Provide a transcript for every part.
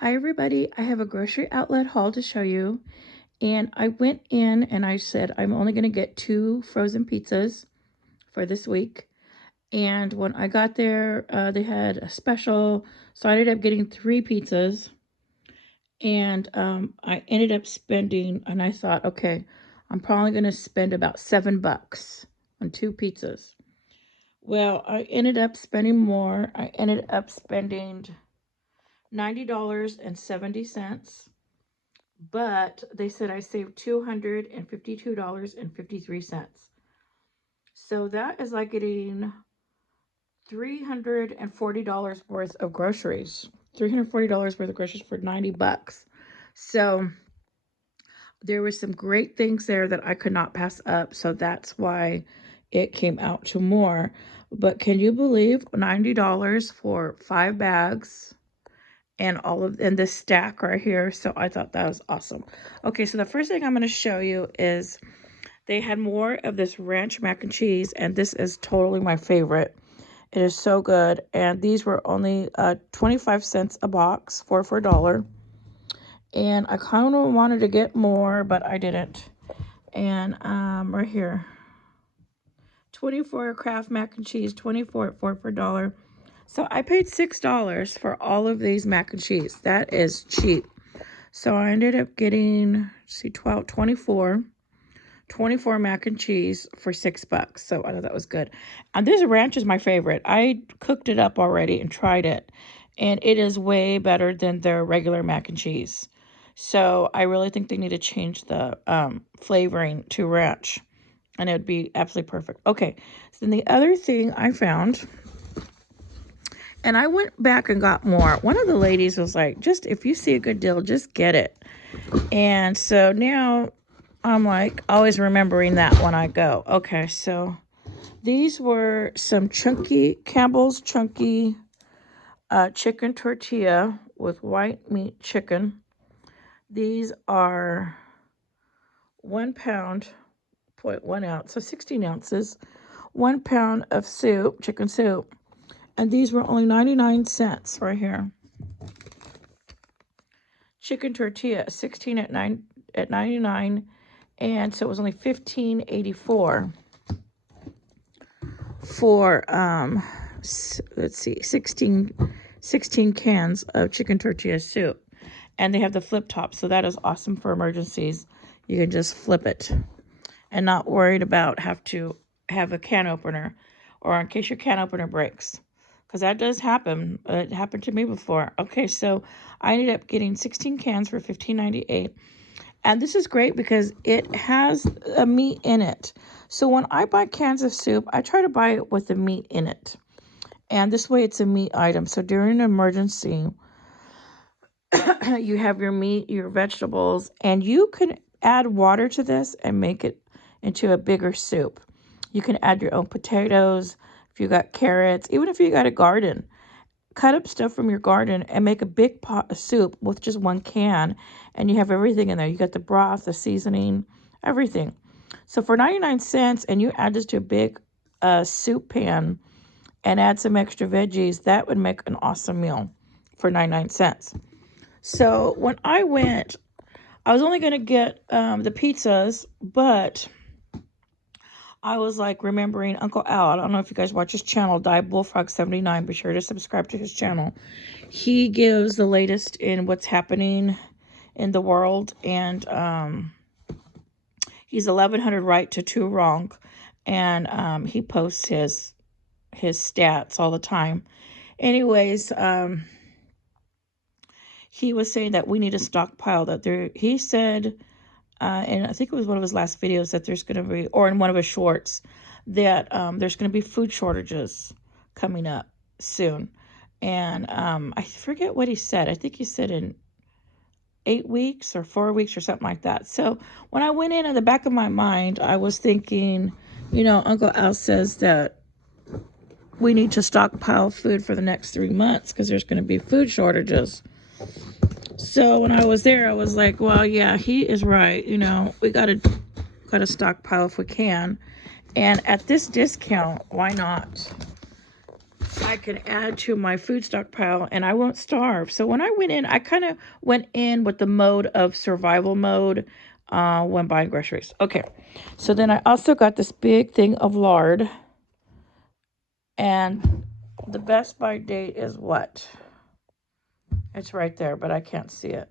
Hi everybody, I have a grocery outlet haul to show you, and I went in and I said I'm only going to get 2 frozen pizzas for this week. And when I got there, they had a special, so I ended up getting 3 pizzas. And I ended up spending, and I thought, okay, I'm probably going to spend about $7 on 2 pizzas. Well, I ended up spending more. I ended up spending $90.70, but they said I saved $252.53. So that is like getting $340 worth of groceries. $340 worth of groceries for $90. So there were some great things there that I could not pass up. So that's why it came out to more. But can you believe $90 for 5 bags? And this stack right here. So I thought that was awesome. Okay, so the first thing I'm going to show you is they had more of this ranch mac and cheese, and this is totally my favorite. It is so good, and these were only 25 cents a box for $1. And I kind of wanted to get more, but I didn't. And right here, 24 Kraft mac and cheese, 24 at 4 for $1. So I paid $6 for all of these mac and cheese. That is cheap. So I ended up getting, see, 24 mac and cheese for $6. So I thought that was good. And this ranch is my favorite. I cooked it up already and tried it, and it is way better than their regular mac and cheese. So I really think they need to change the flavoring to ranch, and it would be absolutely perfect. Okay, so then the other thing I found, and I went back and got more. One of the ladies was like, just if you see a good deal, just get it. And so now I'm like always remembering that when I go. Okay, so these were some Campbell's chunky chicken tortilla with white meat chicken. These are 1 pound, 0.1 ounce, so 16 ounces, 1 pound of soup, chicken soup. And these were only 99 cents right here. Chicken tortilla, 16 at 99, and so it was only $15.84 for let's see, 16 cans of chicken tortilla soup. And they have the flip top, so that is awesome for emergencies. You can just flip it and not worried about have to have a can opener, or in case your can opener breaks, because that does happen. It happened to me before. Okay, so I ended up getting 16 cans for $15.98. And this is great because it has a meat in it. So when I buy cans of soup, I try to buy it with the meat in it. And this way it's a meat item. So during an emergency, you have your meat, your vegetables, and you can add water to this and make it into a bigger soup. You can add your own potatoes, if you got carrots, even if you got a garden. Cut up stuff from your garden and make a big pot of soup with just 1 can, and you have everything in there. You got the broth, the seasoning, everything. So for 99 cents, and you add this to a big soup pan and add some extra veggies, that would make an awesome meal for 99 cents. So when I went, I was only going to get the pizzas, but I was like remembering Uncle Al. I don't know if you guys watch his channel, Dive Bullfrog 79. Be sure to subscribe to his channel. He gives the latest in what's happening in the world, and he's 1100 right to 2 wrong, and he posts his stats all the time. Anyways, he was saying that we need a stockpile. That there, he said, and I think it was one of his last videos, that there's going to be, or in one of his shorts, that there's going to be food shortages coming up soon. And I forget what he said. I think he said in 8 weeks or 4 weeks or something like that. So when I went in the back of my mind, I was thinking, Uncle Al says that we need to stockpile food for the next 3 months because there's going to be food shortages. So when I was there, I was like, well, yeah, he is right. We got to stockpile if we can. And at this discount, why not? I can add to my food stockpile and I won't starve. So when I went in, I kind of went in with the mode of survival mode when buying groceries. Okay, so then I also got this big thing of lard. And the best by date is what? It's right there, but I can't see it.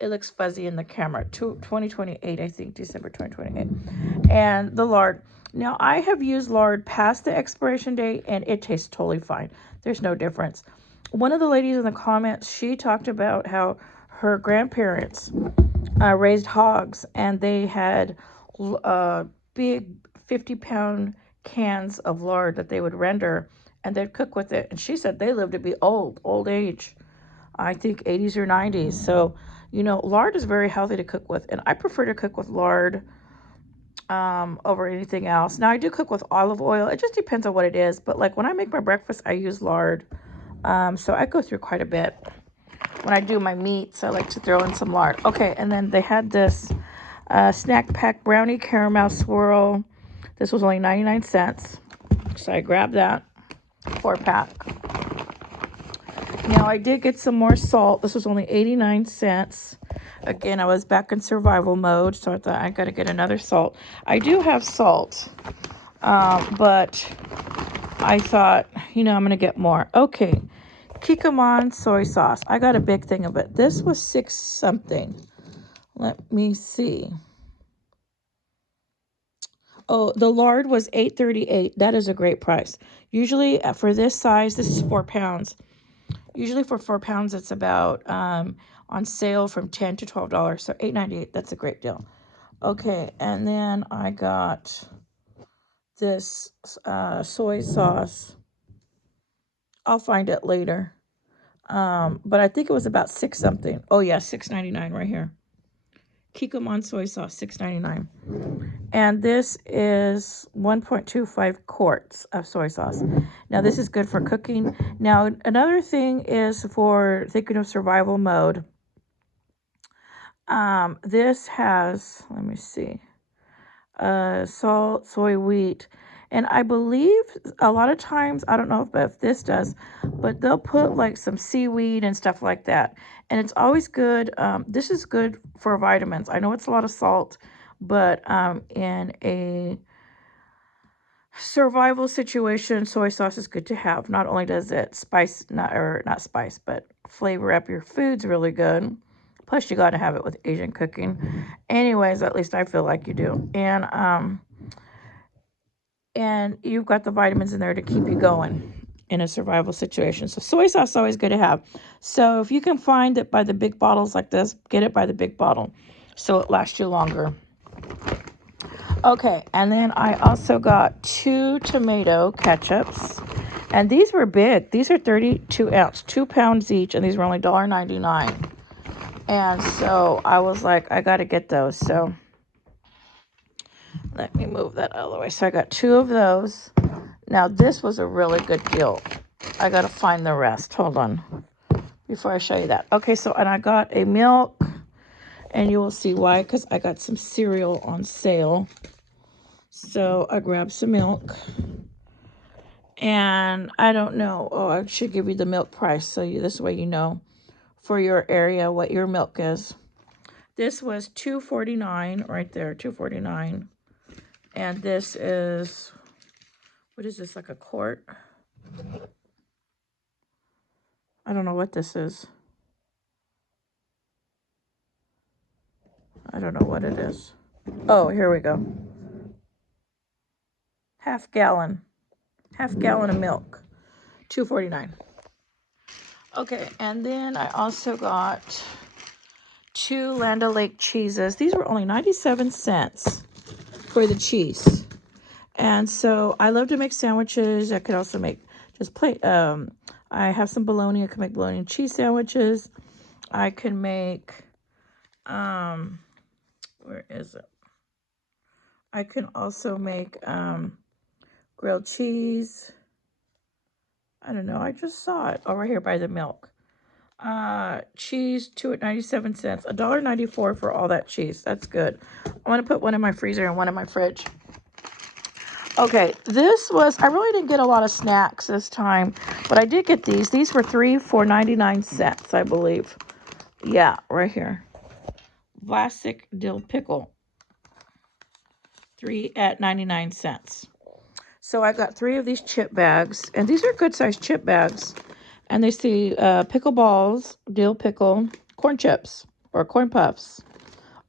It looks fuzzy in the camera. 2028, I think, December 2028. And the lard. Now, I have used lard past the expiration date, and it tastes totally fine. There's no difference. One of the ladies in the comments, she talked about how her grandparents raised hogs, and they had big 50-pound cans of lard that they would render, and they'd cook with it. And she said they lived to be old age. I think 80s or 90s. So, lard is very healthy to cook with. And I prefer to cook with lard over anything else. Now, I do cook with olive oil. It just depends on what it is. But like when I make my breakfast, I use lard. So I go through quite a bit. When I do my meats, I like to throw in some lard. Okay, and then they had this snack pack brownie caramel swirl. This was only 99 cents. So I grabbed that 4-pack. Now, I did get some more salt. This was only 89 cents. Again, I was back in survival mode, so I thought I got to get another salt. I do have salt, but I thought, I'm going to get more. Okay, Kikkoman soy sauce. I got a big thing of it. This was 6 something. Let me see. Oh, the lard was $8.38. That is a great price. Usually for this size, this is 4 pounds. Usually for 4 pounds, it's about on sale from $10 to $12. So $8.98, that's a great deal. Okay, and then I got this soy sauce. I'll find it later. But I think it was about 6 something. Oh yeah, $6.99 right here. Kikkoman soy sauce, $6.99. And this is 1.25 quarts of soy sauce. Now, this is good for cooking. Now, another thing is for thinking of survival mode. This has, let me see, salt, soy, wheat. And I believe a lot of times, I don't know if this does, but they'll put like some seaweed and stuff like that. And it's always good. This is good for vitamins. I know it's a lot of salt, but in a survival situation, soy sauce is good to have. Not only does it not spice, but flavor up your foods really good. Plus, you got to have it with Asian cooking. Anyways, at least I feel like you do. And you've got the vitamins in there to keep you going in a survival situation. So soy sauce is always good to have. So if you can find it by the big bottles like this, get it by the big bottle so it lasts you longer. Okay, and then I also got 2 tomato ketchups. And these were big. These are 32 ounce, 2 pounds each, and these were only $1.99. And so I was like, I got to get those. So let me move that out of the way. So I got 2 of those. Now, this was a really good deal. I got to find the rest. Hold on before I show you that. Okay, so, and I got a milk, and you will see why, because I got some cereal on sale. So I grabbed some milk. And I don't know. Oh, I should give you the milk price so this way you know for your area what your milk is. This was $2.49 right there, $2.49. And this is, what is this, like a quart? I don't know what this is. I don't know what it is. Oh, here we go. Half gallon of milk, $2.49. Okay, and then I also got 2 Land O'Lake cheeses. These were only 97 cents for the cheese. And so I love to make sandwiches. I could also make just plain, I have some bologna. I can make bologna and cheese sandwiches. I can make, where is it? I can also make grilled cheese. I don't know. I just saw it. Oh, right here by the milk. Cheese, 2 at 97 cents. $1.94 for all that cheese. That's good. I'm going to put one in my freezer and one in my fridge. Okay, this was, I really didn't get a lot of snacks this time, but I did get these. These were 3 for 99 cents, I believe. Yeah, right here. Classic dill pickle. 3 at 99 cents. So I got 3 of these chip bags, and these are good sized chip bags. And they see pickle balls, dill pickle, corn chips, or corn puffs.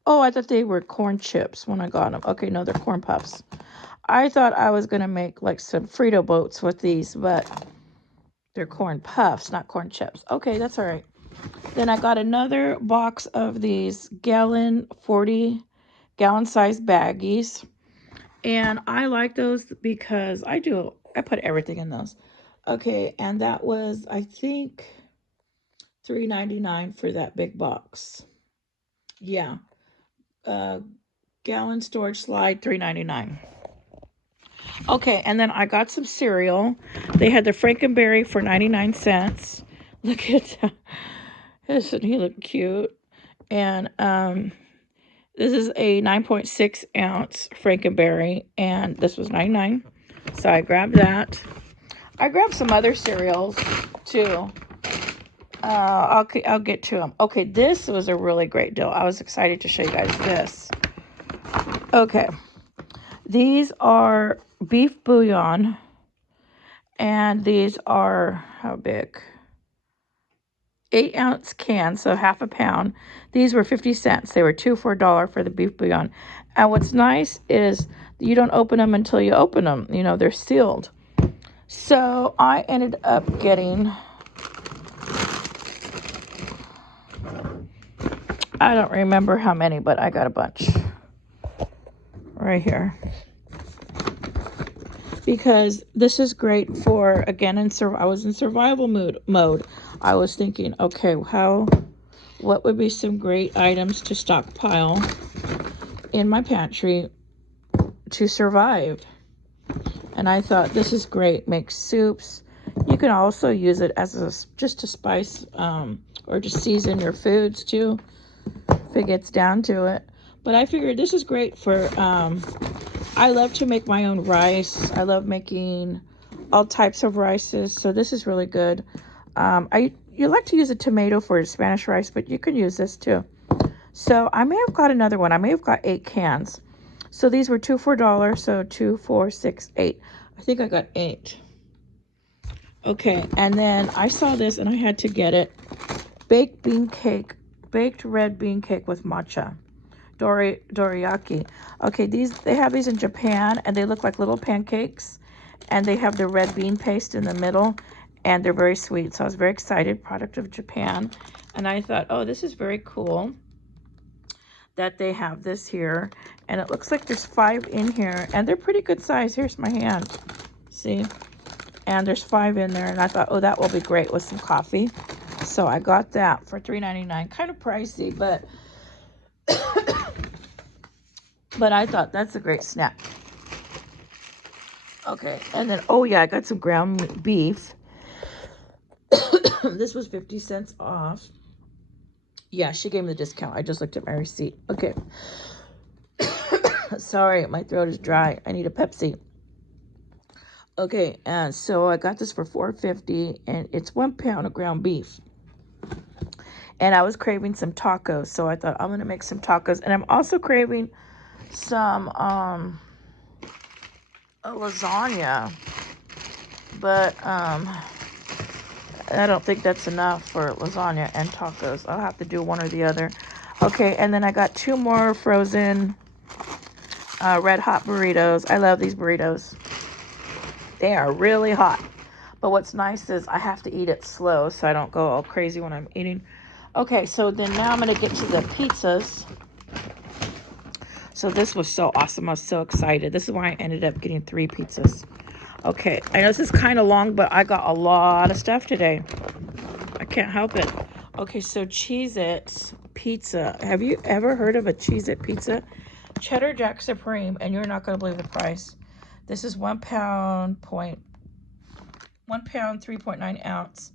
Oh, I thought they were corn chips when I got them. Okay, no, they're corn puffs. I thought I was going to make like some Frito boats with these, but they're corn puffs, not corn chips. Okay, that's all right. Then I got another box of these 40 gallon size baggies. And I like those because I put everything in those. Okay, and that was, I think, $3.99 for that big box. Yeah. Gallon storage slide, $3.99. Okay, and then I got some cereal. They had the Frankenberry for 99 cents. Look at isn't he look cute? And this is a 9.6 ounce Frankenberry, and this was 99. So I grabbed that. I grabbed some other cereals too. I'll get to them. Okay, this was a really great deal. I was excited to show you guys this. Okay, these are beef bouillon, and these are how big? 8-ounce cans, so half a pound. These were 50 cents. They were 2 for $1 for the beef bouillon. And what's nice is you don't open them until you open them. You know, they're sealed. So I ended up getting, I don't remember how many, but I got a bunch right here. Because this is great for, again, I was in survival mode. I was thinking, okay, what would be some great items to stockpile in my pantry to survive? And I thought, this is great. Make soups. You can also use it as just to spice or to season your foods too, if it gets down to it. But I figured this is great for, I love to make my own rice. I love making all types of rices. So this is really good. You like to use a tomato for Spanish rice, but you can use this too. So I may have got another one. I may have got 8 cans. So these were 2 for $1. So 2, 4, 6, 8. I think I got 8. Okay, and then I saw this and I had to get it. Baked red bean cake with matcha. Dorayaki. Okay, they have these in Japan, and they look like little pancakes, and they have the red bean paste in the middle, and they're very sweet. So I was very excited. Product of Japan. And I thought, oh, this is very cool that they have this here. And it looks like there's 5 in here, and they're pretty good size. Here's my hand. See? And there's 5 in there, and I thought, oh, that will be great with some coffee. So I got that for $3.99. Kind of pricey, but but I thought that's a great snack. Okay, and then, oh yeah, I got some ground beef. This was 50 cents off. Yeah, she gave me the discount. I just looked at my receipt. Okay. Sorry, my throat is dry. I need a Pepsi. Okay, and so I got this for $4.50, and it's 1 pound of ground beef. And I was craving some tacos, so I thought I'm going to make some tacos. And I'm also craving some a lasagna. But I don't think that's enough for lasagna and tacos. I'll have to do one or the other. Okay, and then I got 2 more frozen red hot burritos. I love these burritos. They are really hot. But what's nice is I have to eat it slow so I don't go all crazy when I'm eating. Okay, so then now I'm going to get to the pizzas. So this was so awesome. I was so excited. This is why I ended up getting 3 pizzas. Okay, I know this is kind of long, but I got a lot of stuff today. I can't help it. Okay, so Cheez-It pizza. Have you ever heard of a Cheez-It pizza? Cheddar Jack Supreme, and you're not going to believe the price. This is 1 pound, 3.9 ounce.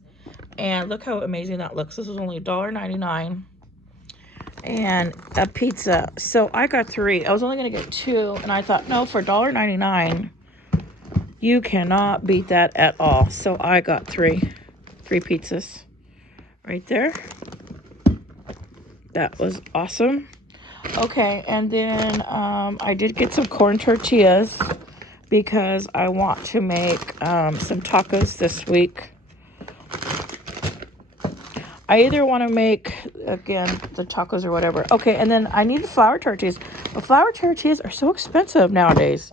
And look how amazing that looks. This was only $1.99. And a pizza. So I got 3. I was only going to get 2, and I thought, no, for $1.99, You cannot beat that at all. So I got three pizzas right there. That was awesome. Okay, and then I did get some corn tortillas because I want to make some tacos this week. I either want to make, again, the tacos or whatever. Okay, and then I needed flour tortillas. But flour tortillas are so expensive nowadays.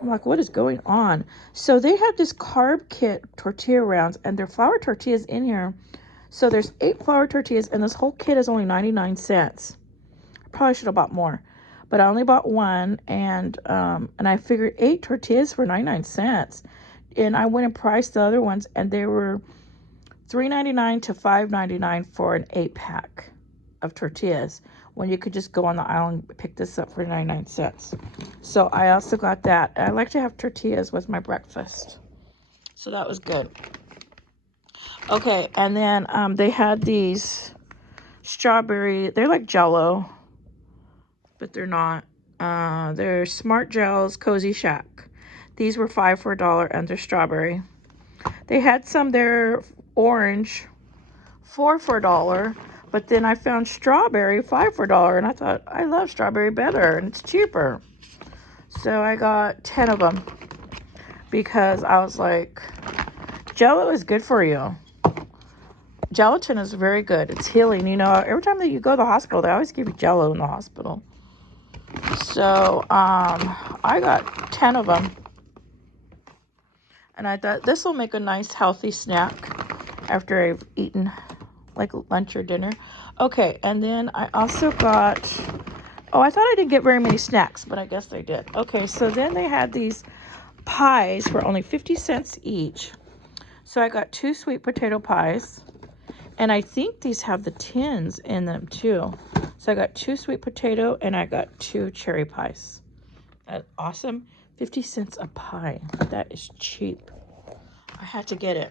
I'm like, what is going on? So they have this carb kit tortilla rounds, and there are flour tortillas in here. So there's 8 flour tortillas, and this whole kit is only 99 cents. I probably should have bought more. But I only bought one, and I figured 8 tortillas for 99 cents. And I went and priced the other ones, and they were $3.99 to $5.99 for an 8-pack of tortillas, when you could just go on the aisle and pick this up for 99 cents. So I also got that. I like to have tortillas with my breakfast. So that was good. Okay, and then they had these strawberry, they're like Jell-O, but they're not. They're Smart Gels Cozy Shack. These were 5 for $1, and they're strawberry. They had some there orange, 4 for $1, but then I found strawberry, 5 for $1, and I thought, I love strawberry better, and it's cheaper. So I got 10 of them because I was like, Jell-O is good for you. Gelatin is very good. It's healing. You know, every time that you go to the hospital, they always give you Jell-O in the hospital. So I got 10 of them. And I thought this will make a nice healthy snack after I've eaten like lunch or dinner. Okay, and then I also got, oh, I thought I didn't get very many snacks, but I guess I did. Okay, so then they had these pies for only 50 cents each. So I got 2 sweet potato pies. And I think these have the tins in them too. So I got 2 sweet potato and I got 2 cherry pies. That's awesome. 50 cents a pie. That is cheap. I had to get it.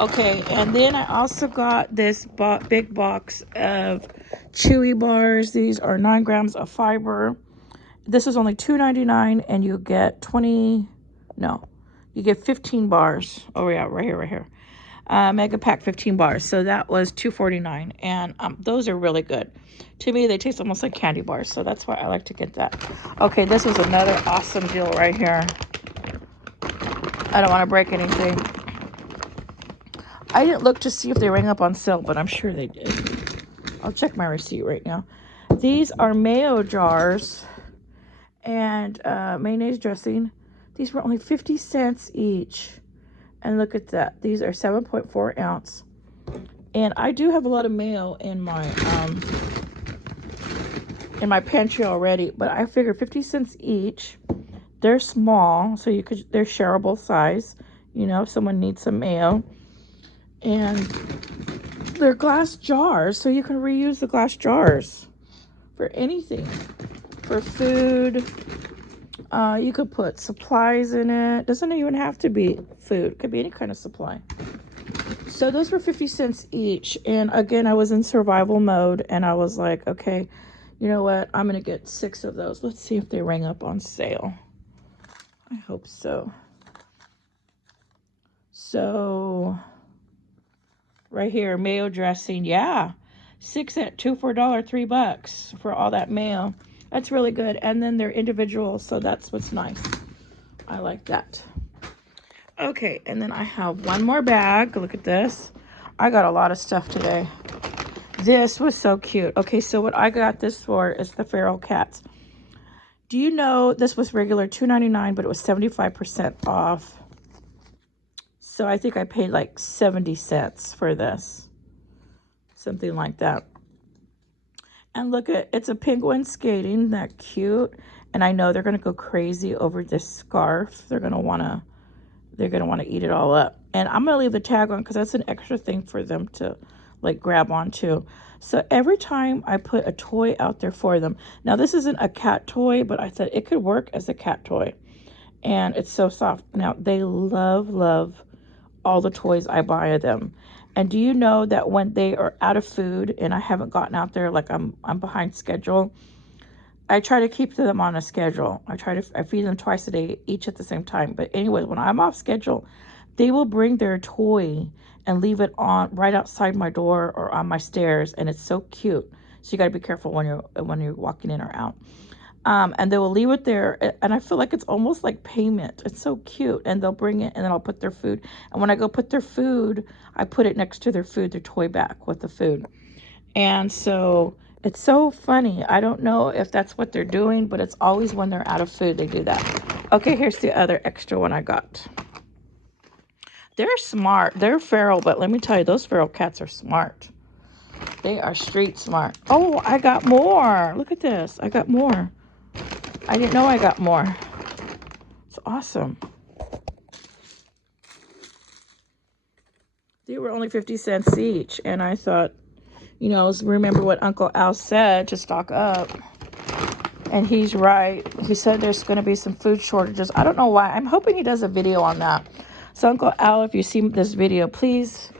Okay, and then I also got this big box of chewy bars. These are 9 grams of fiber. This is only $2.99, and you get 15 bars. Oh yeah, right here. Mega pack 15 bars. So that was $2.49, and those are really good. To me, they taste almost like candy bars, so that's why I like to get that. Okay, this was another awesome deal right here. I don't want to break anything. I didn't look to see if they rang up on sale, but I'm sure they did. I'll check my receipt right now. These are mayo jars and mayonnaise dressing. These were only 50 cents each. And look at that. These are 7.4 ounce. And I do have a lot of mayo in my pantry already, but I figured 50 cents each. They're small, so they're shareable size, you know, if someone needs some mayo. And they're glass jars, so you can reuse the glass jars for anything. For food, you could put supplies in it. Doesn't even have to be food. It could be any kind of supply. So those were 50 cents each. And again, I was in survival mode, and I was like, okay, you know what? I'm going to get 6 of those. Let's see if they rang up on sale. I hope so. So right here, mayo dressing. Yeah. 6 at 2 for $1, $3 for all that mayo. That's really good. And then they're individual, so that's what's nice. I like that. Okay, and then I have one more bag. Look at this. I got a lot of stuff today. This was so cute. Okay, so what I got this for is the feral cats. Do you know this was regular $2.99, but it was 75% off. So I think I paid like 70 cents for this. Something like that. And look at, it's a penguin skating. Isn't that cute? And I know they're going to go crazy over this scarf. They're going to want to eat it all up. And I'm going to leave the tag on because that's an extra thing for them to like grab onto. So every time I put a toy out there for them. Now this isn't a cat toy, but I thought it could work as a cat toy. And it's so soft. Now they love all the toys I buy of them. And do you know that when they are out of food and I haven't gotten out there, like I'm behind schedule, I try to keep them on a schedule. I feed them twice a day, each at the same time. But anyways, when I'm off schedule, they will bring their toy and leave it on right outside my door or on my stairs, and it's so cute. So you got to be careful when you're walking in or out. And they will leave it there, and I feel like it's almost like payment. It's so cute. And they'll bring it, and then I'll put their food. And when I go put their food, I put it next to their food, their toy bag with the food. And so it's so funny. I don't know if that's what they're doing, but it's always when they're out of food they do that. Okay, here's the other extra one I got. They're smart. They're feral, but let me tell you, those feral cats are smart. They are street smart. Oh, I got more. Look at this. I got more. I didn't know I got more. It's awesome. They were only 50 cents each, and I thought, you know, remember what Uncle Al said, to stock up. And he's right. He said there's going to be some food shortages. I don't know why. I'm hoping he does a video on that. So Uncle Al, if you see this video, please,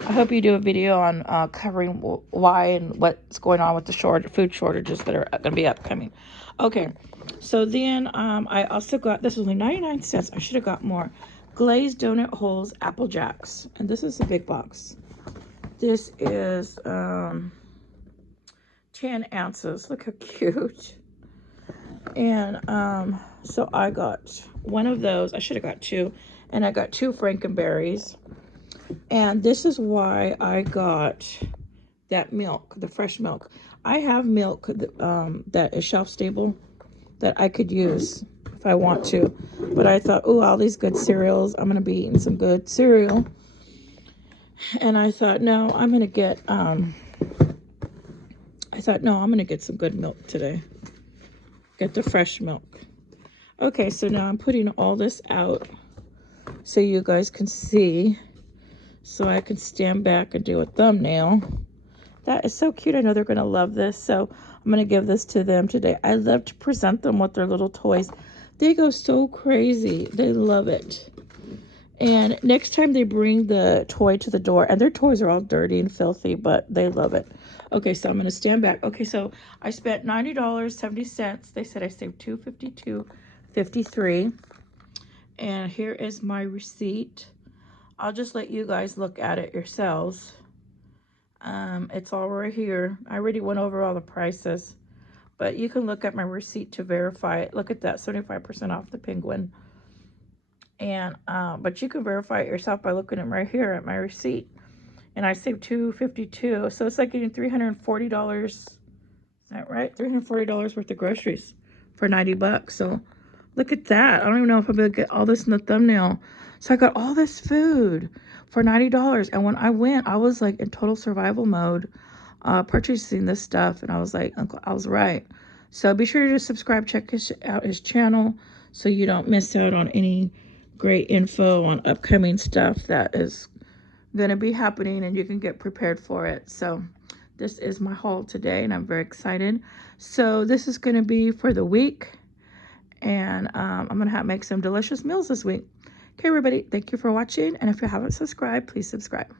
I hope you do a video on covering why and what's going on with the food shortages that are going to be upcoming. Okay, so then I also got, this was only 99 cents. I should have got more. Glazed donut holes, Apple Jacks. And this is a big box. This is 10 ounces. Look how cute. And so I got one of those. I should have got two. And I got 2 Frankenberries. And this is why I got that milk, the fresh milk. I have milk that is shelf stable that I could use if I want to. But I thought, oh, all these good cereals. I'm going to be eating some good cereal. And I thought, no, I'm going to get, I'm going to get some good milk today. Get the fresh milk. Okay, so now I'm putting all this out so you guys can see. So I can stand back and do a thumbnail. That is so cute. I know they're going to love this. So I'm going to give this to them today. I love to present them with their little toys. They go so crazy. They love it. And next time they bring the toy to the door, and their toys are all dirty and filthy, but they love it. Okay, so I'm going to stand back. Okay, so I spent $90.70. They said I saved $252.53. And here is my receipt. I'll just let you guys look at it yourselves. It's all right here. I already went over all the prices, but you can look at my receipt to verify it. Look at that, 75% off the penguin. And but you can verify it yourself by looking at right here at my receipt. And I saved $252, so it's like getting $340. Is that right? $340 worth of groceries for 90 bucks. So look at that. I don't even know if I'm gonna get all this in the thumbnail. So I got all this food for $90. And when I went, I was like in total survival mode, purchasing this stuff. And I was like, Uncle, I was right. So be sure to subscribe, check out his channel so you don't miss out on any great info on upcoming stuff that is going to be happening, and you can get prepared for it. So this is my haul today, and I'm very excited. So this is going to be for the week, and I'm going to make some delicious meals this week. Okay, everybody, thank you for watching, and if you haven't subscribed, please subscribe.